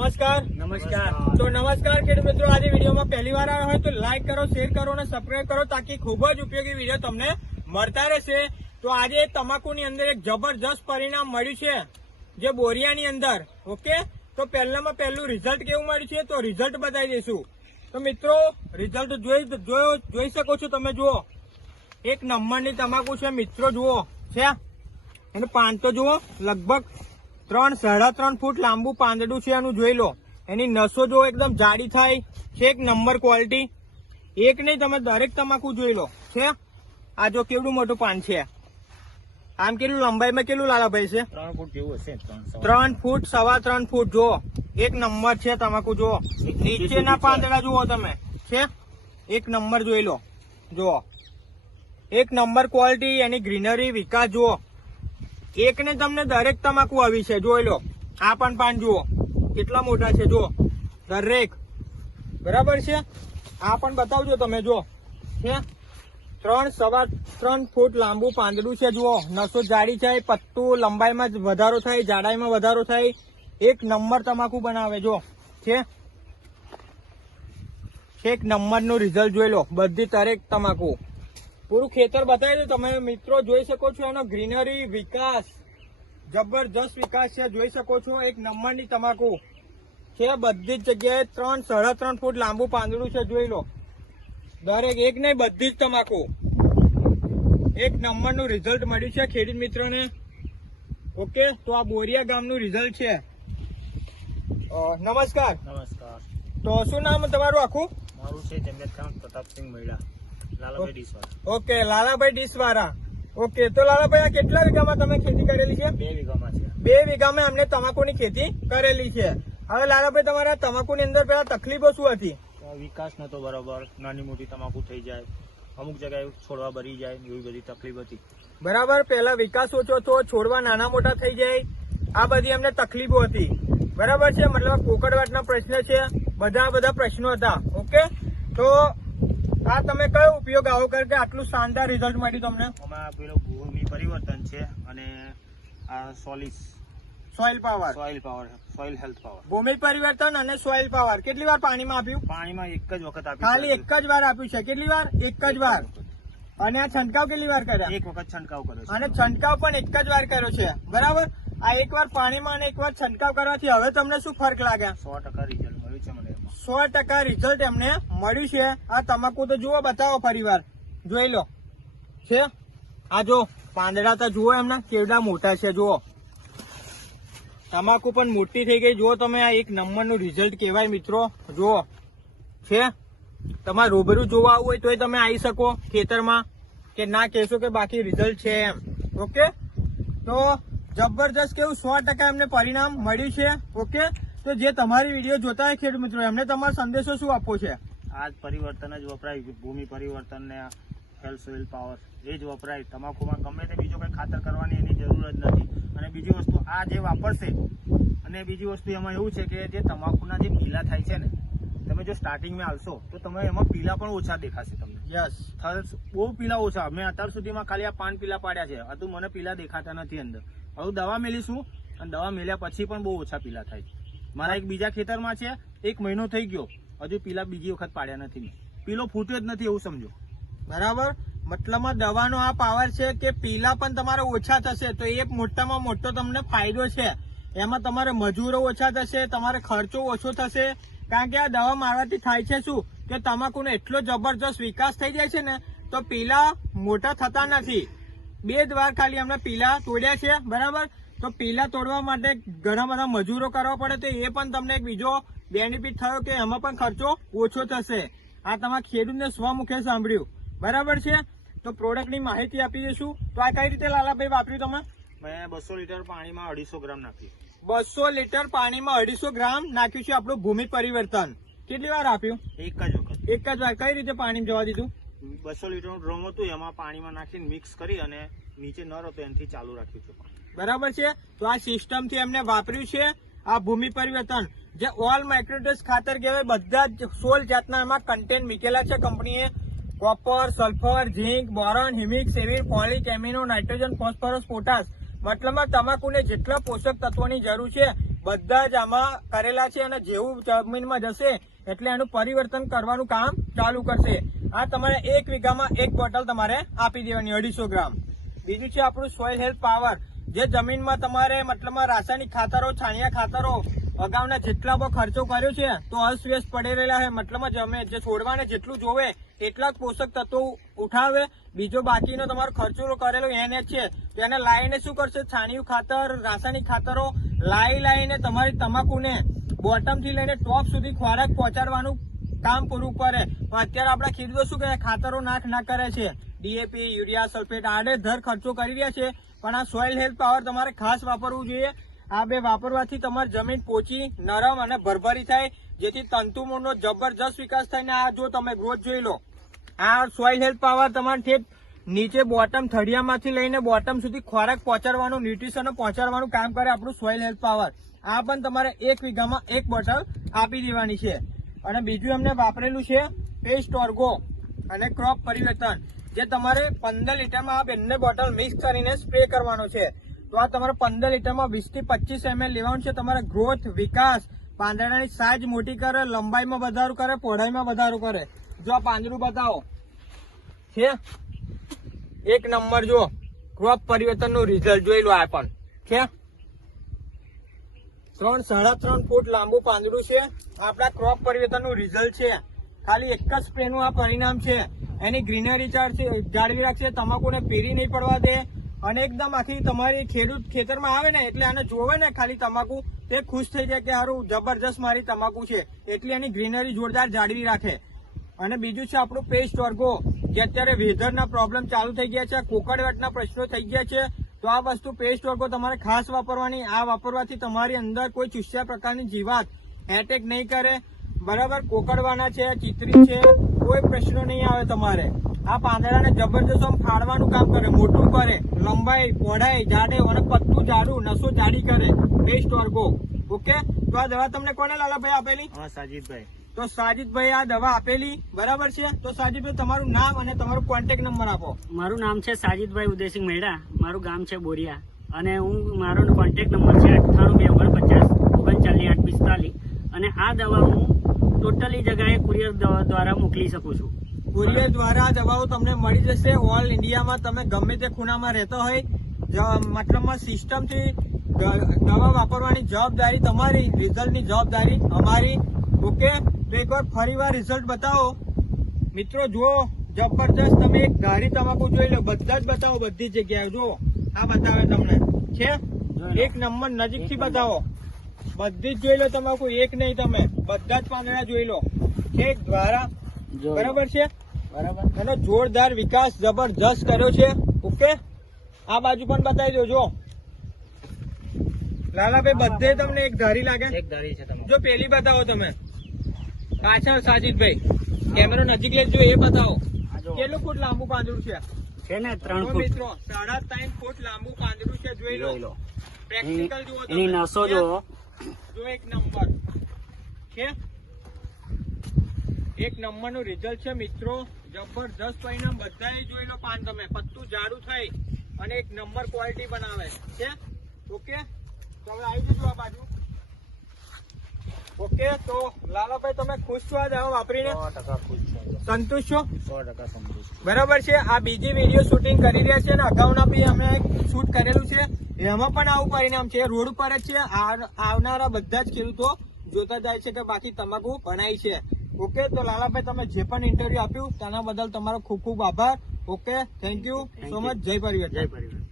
નમસ્કાર. તો નમસ્કાર ખેડૂત મિત્રો, આજે વિડીયોમાં પહેલી વાર આવ્યા હોય તો લાઈક કરો, શેર કરો અને સબસ્ક્રાઇબ કરો તાકી ખૂબ જ ઉપયોગી વિડીયો તમને મળતા રહેશે. તો આજે તમાકુની અંદર એક જબરજસ્ત પરિણામ મળ્યું છે જે બોરિયાની અંદર. ઓકે, તો પહેલામાં પહેલું રિઝલ્ટ કેવું મળ્યું છે તો રિઝલ્ટ બતાવી દઈશું. તો મિત્રો રિઝલ્ટ જોઈ શકો છો તમે. જુઓ, એક નંબરની તમાકુ છે મિત્રો. જુઓ છે એનું પાન તો જુઓ, લગભગ 3-3.5 ફૂટ લાંબુ પાંદડું છે એનું. જોઈ લો, એની નસો જો એકદમ જાડી થાય છે, એક નંબર ક્વોલિટી. એક નહીં, તમે દરેક તમાકુ જોઈ લો છે. આ જો કેવડું મોટું પાન છે. આમ કેટલું લંબાઈમાં કેટલું લાલાભાઈ છે? 3 ફૂટ જેવું હશે. 3 ફૂટ, 3.25 ફૂટ. જો એક નંબર છે તમાકુ. જુઓ નીચેના પાંદડા જુઓ તમે છે, એક નંબર જોઈ લો. જુઓ એક નંબર ક્વોલિટી, એની ગ્રીનરી, વિકાસ જુઓ. એક ને તમને દરેક તમાકુ આવી છે. જોઈ લો, આ પણ પાન જુઓ કેટલા મોટા છે. જુઓ દરેક બરાબર છે. આ પણ બતાવજો તમે. જો છે 3-3.25 ફૂટ લાંબુ પાંદડું છે. જુઓ નસો જાડી થાય, પત્તું લંબાઈમાં વધારો થાય, જાડાઈમાં વધારો થાય. એક નંબર તમાકુ બનાવે. જો છે એક નંબરનું રિઝલ્ટ જોઈ લો. બધી દરેક તમાકુ પૂરું ખેતર બતાવી દો તમે મિત્રો. જોઈ શકો છો એનો ગ્રીનરી, વિકાસ, જબરજસ્ત વિકાસ છે. જોઈ શકો છો એક નંબરની તમાકુ છે. બધી જ જગ્યાએ 3-3.5 ફૂટ લાંબુ પાંદડું છે. જોઈ લો દરેક, એક નહીં બધી જ તમાકુ. એક નંબરનું રિઝલ્ટ મળ્યું છે ખેડૂત મિત્રોને. ઓકે, તો આ બોરિયા ગામનું રિઝલ્ટ છે. નમસ્કાર. તો શું નામ તમારું આખું? મારું છે જમિયત ખાન પ્રતાપસિંહ મૈડા, લાલાભાઈ ડીસવાળા. ઓકે, લાલાભાઈ ડીસવાળા. ઓકે, તો લાલાભાઈ આ કેટલા વીઘામાં તમે ખેતી કરેલી છે? 2 વીઘામાં છે. 2 વીઘામાં અમને તમાકુની ખેતી કરેલી છે. હવે લાલાભાઈ, તમારા તમાકુની અંદર પેલા તકલીફો શું હતી? વિકાસ નતો બરાબર, નાની મોટી તમાકુ થઈ જાય, અમુક જગ્યાએ છોડવા ભરી જાય, એવી બધી તકલીફ હતી. બરાબર, પેલા વિકાસ ઓછો હતો, છોડવા નાના મોટા થઈ જાય, આ બધી અમને તકલીફો હતી. બરાબર છે, મતલબ કોકડવાટના પ્રશ્ન છે, બધા પ્રશ્નો હતા. ઓકે, તો આ તમે કયો ઉપયોગ આવો કે આટલું શાનદાર રિઝલ્ટ મળ્યું તમને? આમાં પેલો ભૂમિ પરિવર્તન છે અને આ soil power, soil health power. ભૂમિ પરિવર્તન અને સોઇલ પાવર. કેટલી વાર પાણીમાં આપ્યું? પાણીમાં એક જ વખત આપ્યું. ખાલી એક જ વાર આપ્યું છે. કેટલી વાર? એક જ વાર. અને આ છંટકાવ કેટલી વાર કર્યા? એક વખત છંટકાવ કર્યો છે. અને છંટકાવ પણ એક જ વાર કર્યો છે. બરાબર, આ એક વાર પાણીમાં અને એક વાર છંટકાવ કરવાથી હવે તમને શું ફરક લાગ્યા? 100% રિઝલ્ટ મળ્યું છે મને. 100% રિઝલ્ટ એમને મળ્યું છે. આ તમાકુ તો જુઓ, બતાવો ફરી વાર. જોઈ લો છે. આ જો પાંદડા તો જુઓ એમના કેવડા મોટા છે. જુઓ તમાકુ પણ મોટી થઈ ગઈ. જુઓ તમે, આ એક નંબરનું રિઝલ્ટ કહેવાય મિત્રો. જુઓ છે. તમારે રૂબરૂ જોવા આવવું હોય તોય તમે આવી શકો ખેતરમાં, કે ના કહેશો કે બાકી રિઝલ્ટ છે એમ. ઓકે, તો જબરજસ્ત કેવું 100% એમને પરિણામ મળ્યું છે. ઓકે, તો જે તમારી વિડીયો જોતા હોય ખેડૂત મિત્રો, એમને તમારો સંદેશો શું આપવો છે? આ જ પરિવર્તન જ વપરાય, ભૂમિ પરિવર્તન ને હેલ્થ સોઇલ પાવર એ જ વપરાય. તમાકુમાં ગમે તે બીજો કઈ ખાતર કરવાની એની જરૂર જ નથી. અને બીજી વસ્તુ આ જે વાપરશે, અને બીજી વસ્તુ એમાં એવું છે કે જે તમાકુના જે પીલા થાય છે ને, તમે જો સ્ટાર્ટિંગમાં આવશો તો તમે એમાં પીલા પણ ઓછા દેખાશે તમને. યસ, બહુ પીલા ઓછા. મેં અત્યાર સુધીમાં ખાલી આ પાન પીલા પાડ્યા છે, હજુ મને પીલા દેખાતા નથી અંદર. હવે દવા મેલીશું અને દવા મેલ્યા પછી પણ બહુ ઓછા પીલા થાય. મારા એક બીજા ખેતરમાં છે, 1 મહિનો થઈ ગયો, હજુ પીલા બીજી વખત પાડ્યા નથી મેં. પીલો ફૂટ્યો જ નથી એવું સમજો. બરાબર, મતલબમાં દવાનો આ પાવર છે કે પીલા પણ તમારે ઓછા થશે. તો એ મોટામાં મોટો તમને ફાયદો છે. એમાં તમારે મજૂરો ઓછા થશે, તમારે ખર્ચો ઓછો થશે. કારણ કે આ દવા મારવાથી થાય છે શું કે તમાકુનો એટલો જબરજસ્ત વિકાસ થઈ જાય છે ને, તો પીલા મોટા થતા નથી. 2 વાર ખાલી અમને પીલા તોડ્યા છે. બરાબર, તો પીલા તોડવા માટે ઘણા બધા મજૂરો કરવા પડે, તો એ પણ તમને એક બીજો બેનિફિટ થયો કે એમાં પણ ખર્ચો ઓછો થશે. આ તમારા ખેડૂતને સ્વમુખે સાંભળ્યું. બરાબર છે, તો પ્રોડક્ટની માહિતી આપી દઈશું. તો આ કઈ રીતે લાલાભાઈ વાપર્યું તમે? મેં 200 લીટર પાણીમાં 250 ગ્રામ નાખ્યું. 200 લીટર પાણીમાં 250 ગ્રામ નાખ્યું છે આપણું ભૂમિ પરિવર્તન. કેટલી વાર આપ્યું? એક જ વખત. એક જ વાર. કઈ રીતે પાણી જવા દીધું? 200 લીટરનું ડ્રમ હતું, એમાં પાણીમાં નાખીને મિક્સ કરી અને નીચે ન રહો તો એનાથી ચાલુ રાખ્યું છે. બરાબર છે, તો આ સિસ્ટમથી એમને વાપર્યું છે આ ભૂમિ પરિવર્તન, જે ઓલ માઇક્રોડોસ ખાતર કહેવાય. બધા જ 16 જાતના એમાં કન્ટેન્ટ મૂકેલા છે કંપનીએ. Copper, sulphur, zinc, boron, humic, સેવિર, folic, amino, nitrogen, phosphorus, potash. મતલબમાં તમાકુને જેટલા પોષક તત્વોની જરૂર છે બધા જ આમાં કરેલા છે અને જેવું જમીનમાં જશે એટલે એનું પરિવર્તન કરવાનું કામ ચાલુ કરશે. આ તમારે 1 વીઘામાં 1 બોટલ તમારે આપી દેવાની 250 ગ્રામ. બીજું છે આપણું સોઇલ હેલ્થ પાવર. જે જમીનમાં તમારે મતલબમાં રાસાયણિક ખાતરો, છાણિયા ખાતરો અગાઉના જેટલા પણ ખર્ચો કર્યો છે તો અસ્વ્યસ્ત પડી રહેલા છે. મતલબમાં જે છોડવાને જેટલું જોવે એટલા જ પોષક તત્વો ઉઠાવે. બીજો બાકીનો તમારો ખર્ચો કરેલો એને જ છે. તો એને લાવીને શું કરશે? છાણિયું ખાતર, રાસાયણિક ખાતરો લાવીને તમારી તમાકુને બોટમ થી લઈને ટોપ સુધી ખોરાક પહોંચાડવાનું કામ પૂરું કરે. પણ અત્યારે આપણા ખેડૂતો શું કહે? ખાતરો ના કરે છે. ડીએપી, યુરિયા, સલ્ફેટ આડેધડ ખર્ચો કરી રહ્યા છે. પણ આ સોઇલ હેલ્થ પાવર તમારે ખાસ વાપરવું જોઈએ. આ બે વાપરવાથી તમારી જમીન પોચી, નરમ અને ભરભરી થાય, જેથી તંતુમૂળનો જબરજસ્ત વિકાસ થાય. ને આ જો તમે ગ્રોથ જોઈ લો, આ સોઇલ હેલ્થ પાવર તમારે ઠેઠ નીચે બોટમ થળિયામાંથી લઈને બોટમ સુધી ખોરાક પહોંચાડવાનું, ન્યુટ્રિશન પહોંચાડવાનું કામ કરે આપણું સોઇલ હેલ્થ પાવર. આ પણ તમારે 1 વીઘામાં 1 બોટલ આપી દેવાની છે. અને બીજું એમને વાપરેલું છે પેસ્ટ ઓર્ગો અને ક્રોપ પરિવર્તન, જે તમારે 15 લીટરમાં આ બંને બોટલ મિક્સ કરીને સ્પ્રે કરવાનો છે. તો આ તમારે 15 લીટરમાં 20 થી 25 ml લેવાનું છે. તમારા ગ્રોથ, વિકાસ, પાંદડાની સાઈઝ મોટી કરે, લંબાઈમાં વધારો કરે, પહોળાઈમાં વધારો કરે. જો આ પાંદડું બતાવો છે 1 નંબર. જો ક્રોપ પરિવર્તનનું રિઝલ્ટ જોઈ લો. આ પણ છે 3-3.5 ફૂટ લાંબુ પાંદડું છે. આપણા ક્રોપ પરિવર્તનનું રિઝલ્ટ છે. ખાલી એક જ સ્પ્રેનું આ પરિણામ છે. એની ગ્રીનરી જાળવી રાખશે, તમાકુને પીરી નહીં પડવા દે. અને એકદમ આખી તમારી ખેડૂત ખેતરમાં આવે ને એટલે આને જોવે ને ખાલી તમાકુ, તે ખુશ થઈ જાય કે સારું જબરજસ્ત મારી તમાકુ છે. એટલી એની ગ્રીનરી જોરદાર જાળવી રાખે. અને બીજું છે આપણું પેસ્ટ ઓર્ગો, જે અત્યારે વેધરના પ્રોબ્લેમ ચાલુ થઈ ગયા છે, કોકડવાટના પ્રશ્નો થઈ ગયા છે. તો આ વસ્તુ પેસ્ટ ઓર્ગો તમારે ખાસ વાપરવાની. આ વાપરવાથી તમારી અંદર કોઈ ચૂસ્યા પ્રકારની જીવાત એટેક નહીં કરે. બરાબર, કોકડવાના છે, ચિતરી છે, કોઈ પ્રશ્નો નહીં આવે તમારે. આ પાંદડાને જબરજસ્ત ફાડવાનું કામ કરે, મોટું કરે, લંબાઈ, પહોળાઈ, જાડે અને પત્તું જાડું, નસો જાડી કરે પેસ્ટ ઓર્ગો. ઓકે, તો આ દવા તમને કોને લાલાભાઈ આપેલી? સાજીદભાઈ. તો સાજીદભાઈ આ દવા આપેલી, બરાબર છે. તો સાજીદભાઈ તમારું નામ અને તમારો કોન્ટેક્ટ નંબર આપો. મારું નામ છે સાજીદભાઈ ઉદયસિંહ મેડા, મારું ગામ છે બોરિયા, અને મારો કોન્ટેક્ટ નંબર છે 98 249 39 845. અને આ દવા હું ટોટલી જગ્યાએ કુરિયર દ્વારા મોકલી શકું છું. કુરિયર દ્વારા આ દવાઓ તમને મળી જશે. ઓલ ઇન્ડિયામાં તમે ગમે તે ખૂણામાં રહેતો હોય, મતલબમાં સિસ્ટમથી દવા વાપરવાની જવાબદારી તમારી, રિઝલ્ટની જવાબદારી અમારી. ઓકે, તો એકવાર ફરીવાર રિઝલ્ટ બતાવો મિત્રો. જુઓ જબરજસ્ત, તમે એક ધારી તમાકુ જોઈ લો. બધા જ બતાવો, બધી જ જગ્યાએ જુઓ. આ બતાવે તમને છે 1 નંબર. નજીકથી બતાવો, બધી જ જોઈ લો તમાકુ, એક નહીં, તમે બધા જ પાંદડા જોઈ લો. છે દ્વારા, બરાબર છે, બરાબર. એનો જોરદાર વિકાસ જબરજસ્ત કર્યો છે. ઓકે, આ બાજુ પણ બતાવી દો. જો લાલાભાઈ, બધે તમને એક ધારી લાગે? એક ધારી છે તમારે. જો પેલી બતાવો તમે પાછળ. સાજીદભાઈ કેમેરો નજીક લેજો, એ બતાવો. કેટલું ફૂટ લાંબુ પાંદડું છે? છે ને 3 ફૂટ. મિત્રો 3.5 ફૂટ લાંબુ પાંદડું છે. જોઈ લો, પ્રેક્ટિકલ જુઓ તમે. એની નસો જુઓ. જો 1 નંબર છે, 1 નંબર નું રિઝલ્ટ છે મિત્રો. જબરજસ્ત પરિણામ. બધાએ જોઈ લો પાન તમે, પત્તું જાડું થઈ અને 1 નંબર ક્વોલિટી બનાવે છે. ઓકે, તો હવે આવી જજો આ બાજુ. ઓકે, તો લાલાભાઈ તમે ખુશ છો આ દવા વાપરીને? 100% ખુશ છું. સંતુષ્ટ છો? 100% સંતુષ્ટ. બરાબર છે. આ બીજી વિડીયો શૂટિંગ કરી રહ્યા છે અને અગાઉના બી અમે શૂટ કરેલું છે, એમાં પણ આવું પરિણામ છે. રોડ ઉપર જ છે. આવનારા બધા જ ખેડૂતો જોતા જાય છે કે બાકી તમાકુ બનાવી છે. ઓકે, તો લાલાભાઈ તમે જે પણ ઇન્ટરવ્યુ આપ્યું તેના બદલ તમારો ખૂબ ખૂબ આભાર. Okay, thank you so much. જય પરિવાર. જય પરિવાર.